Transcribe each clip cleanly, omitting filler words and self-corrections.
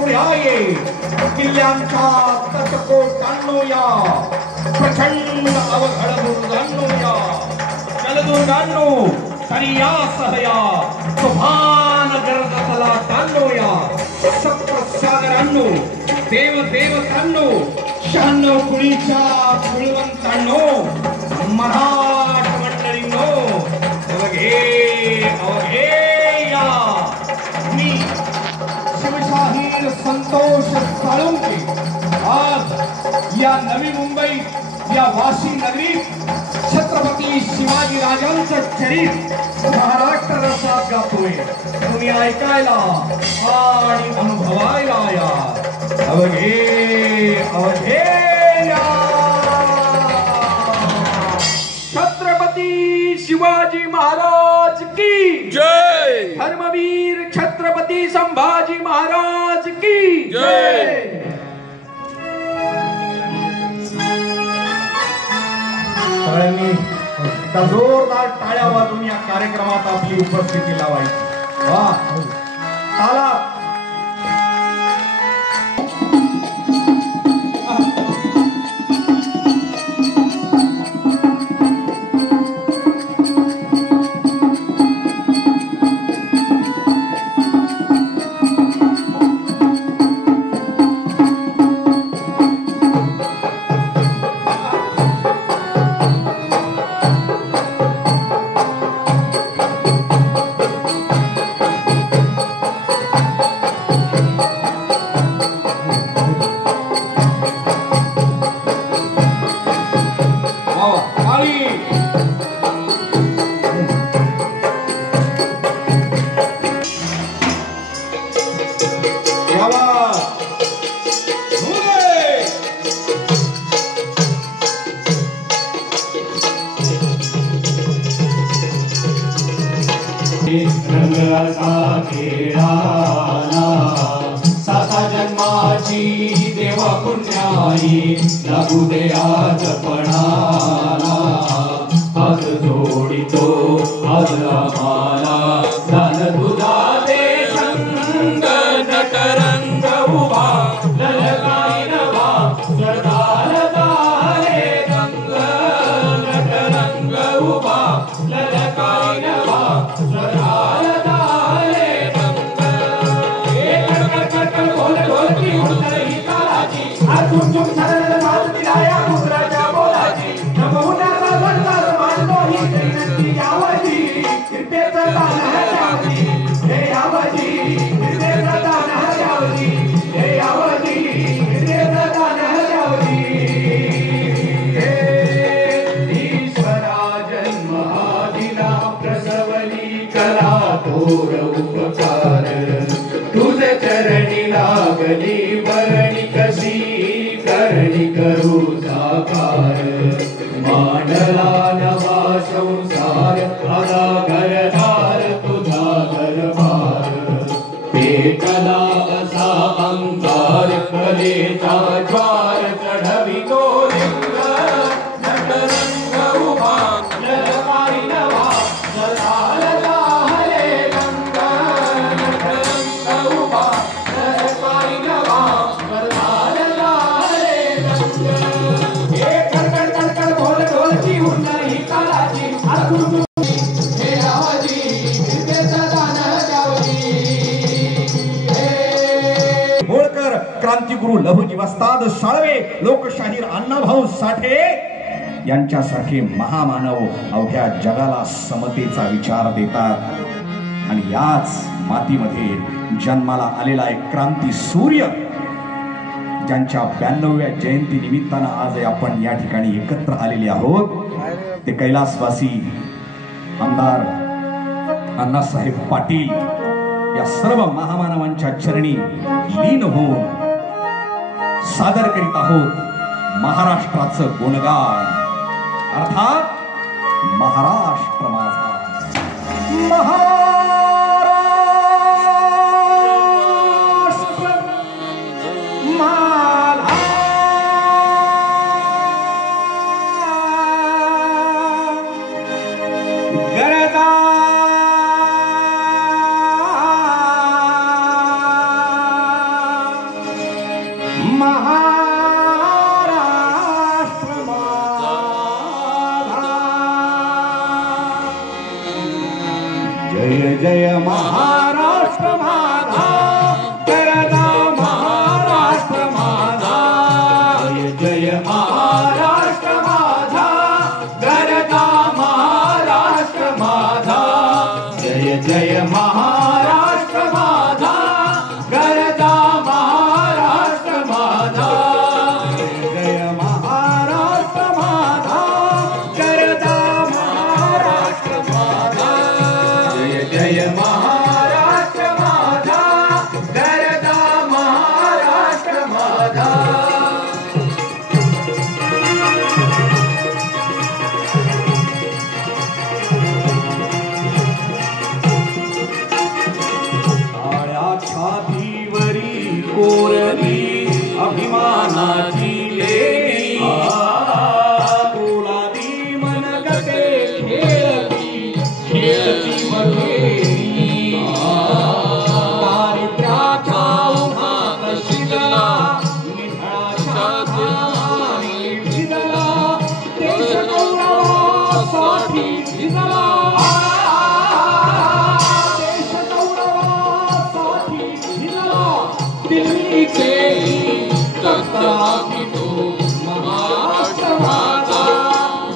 सूर्याये किल्ल्यांच्या तटकोटांनो या प्रचंड अवघड दुर्गांनो या जलदुर्गांनो तरियासह या तुफान गर्दतला टांनो या सप्तसागरांनो देवदेवतांनो 96 कुळीच्या कुळवंतांनो मराठ मंडळींनो अवघे अवघे या मी शिवशाहीर संतोष साळुंके आज या नवी मुंबई या वाशी नगरीत छत्रपती शिवाजी राजांचं चरित्र महाराष्ट्र रसात गातोय तुम्ही ऐकायला आणि अनुभवायला या अवघे अवघे या छत्रपती शिवाजी महाराज की जय धर्मवीर छत्रपती संभाजी महाराज की जय जोरदार टाळ्या वाजवून या कार्यक्रमात आपली उपस्थिती लावायची वा ताला साता जन्माची देवा पुण्याई लागू दे आज पणाला हात जोडितो आज आम्हाला दान तुझा दे संग नटरंग उभा ललकाई नवा सरदार दारे रंग नटरंग उभा ललकाई नवा सरदार तुम सरल बात दिलाया मुद्राच्या बोलाची नमूनाचा भरताल मानतो ही विनंती यावजी कृपेचा दान हजावजी हे यावजी कृपेचा दान हजावजी हे यावजी कृपेचा दान हजावजी हे ईश्वरा जन्म आदिना प्रसवली कला तोर उपकार तुझे चरणी लागली वरणी कशी करणी करू साकार मांडला नवा संसार आला घरदार तुझा दरबार पेटला असा अंगार कलेचा ज्वार चढवितो लिंग नटरंग उभा ललकाई नवा सदाला हरे रंग नटरंग उभा ललकाई नवा होळकर क्रांतिगुरु लहुजी वस्ताद साळवे लोकशाहीर अण्णाभाऊ साठे यांच्यासारखे महामानव अवघ्या जगाला समतेचा विचार देतात आणि याच मातीमध्ये जन्माला आलेला एक क्रांती सूर्य ज्यांच्या 92व्या जयंती निमित्तानं आज आपण या ठिकाणी एकत्र आलेले आहोत ते कैलासवासी आमदार अण्णासाहेब पाटील या सर्व महामानवांच्या चरणी लीन होऊन सादर करीत आहोत महाराष्ट्राचं गुणगान अर्थात महाराष्ट्र माझा महाराष्ट्र माझा जय जय महाराष्ट्र माझा करदा महाराष्ट्र माझा जय जय महाराष्ट्र माझा करदा महाराष्ट्र माझा जय जय महाराष्ट्र माझा करदा महाराष्ट्र माझा जय महाराष्ट्र माझा करदा महाराष्ट्र माझा जय जय महाराष्ट्र माझा करदा महाराष्ट्र माझा छातीवरी कोरली अभिमानाची लेणी कोलादी मनगटे खेळती बघेरी दारिद्र्याच्या उन्हात शिजला निधळाच्या धामाने भिजला देश गौरवासाठी भिजला दिल्ली के तख्तागी तो महाराष्ट्र माझा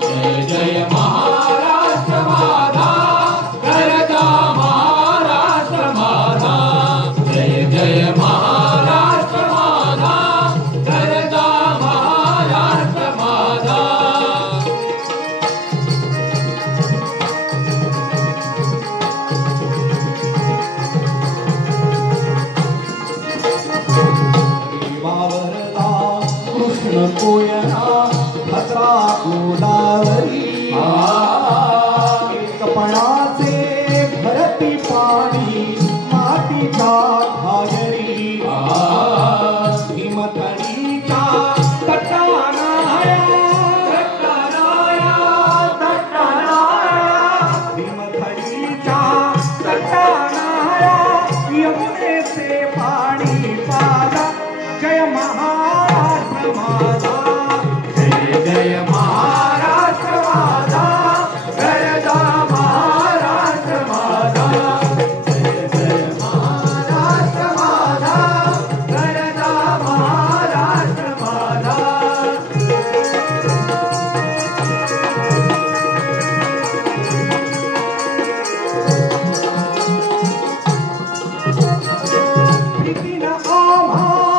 जय जय महाराष्ट्र माझा करदा महाराष्ट्र माझा जय जय महाराष्ट्र माझा करदा महाराष्ट्र माझा कृष्ण कोयना भद्रा गोदावरी कपणाचे भरती पाणी मातीच्या घागरी हिमथडीच्या तटानाया हिमथडीच्या तटानाया यमुनेचे पाणी पाजा जय महाराष्ट्र माझा जय जय महाराष्ट्र माझा करदा महाराष्ट्र माझा जय जय महाराष्ट्र माझा करदा महाराष्ट्र माझा प्रीतीनं आम्हा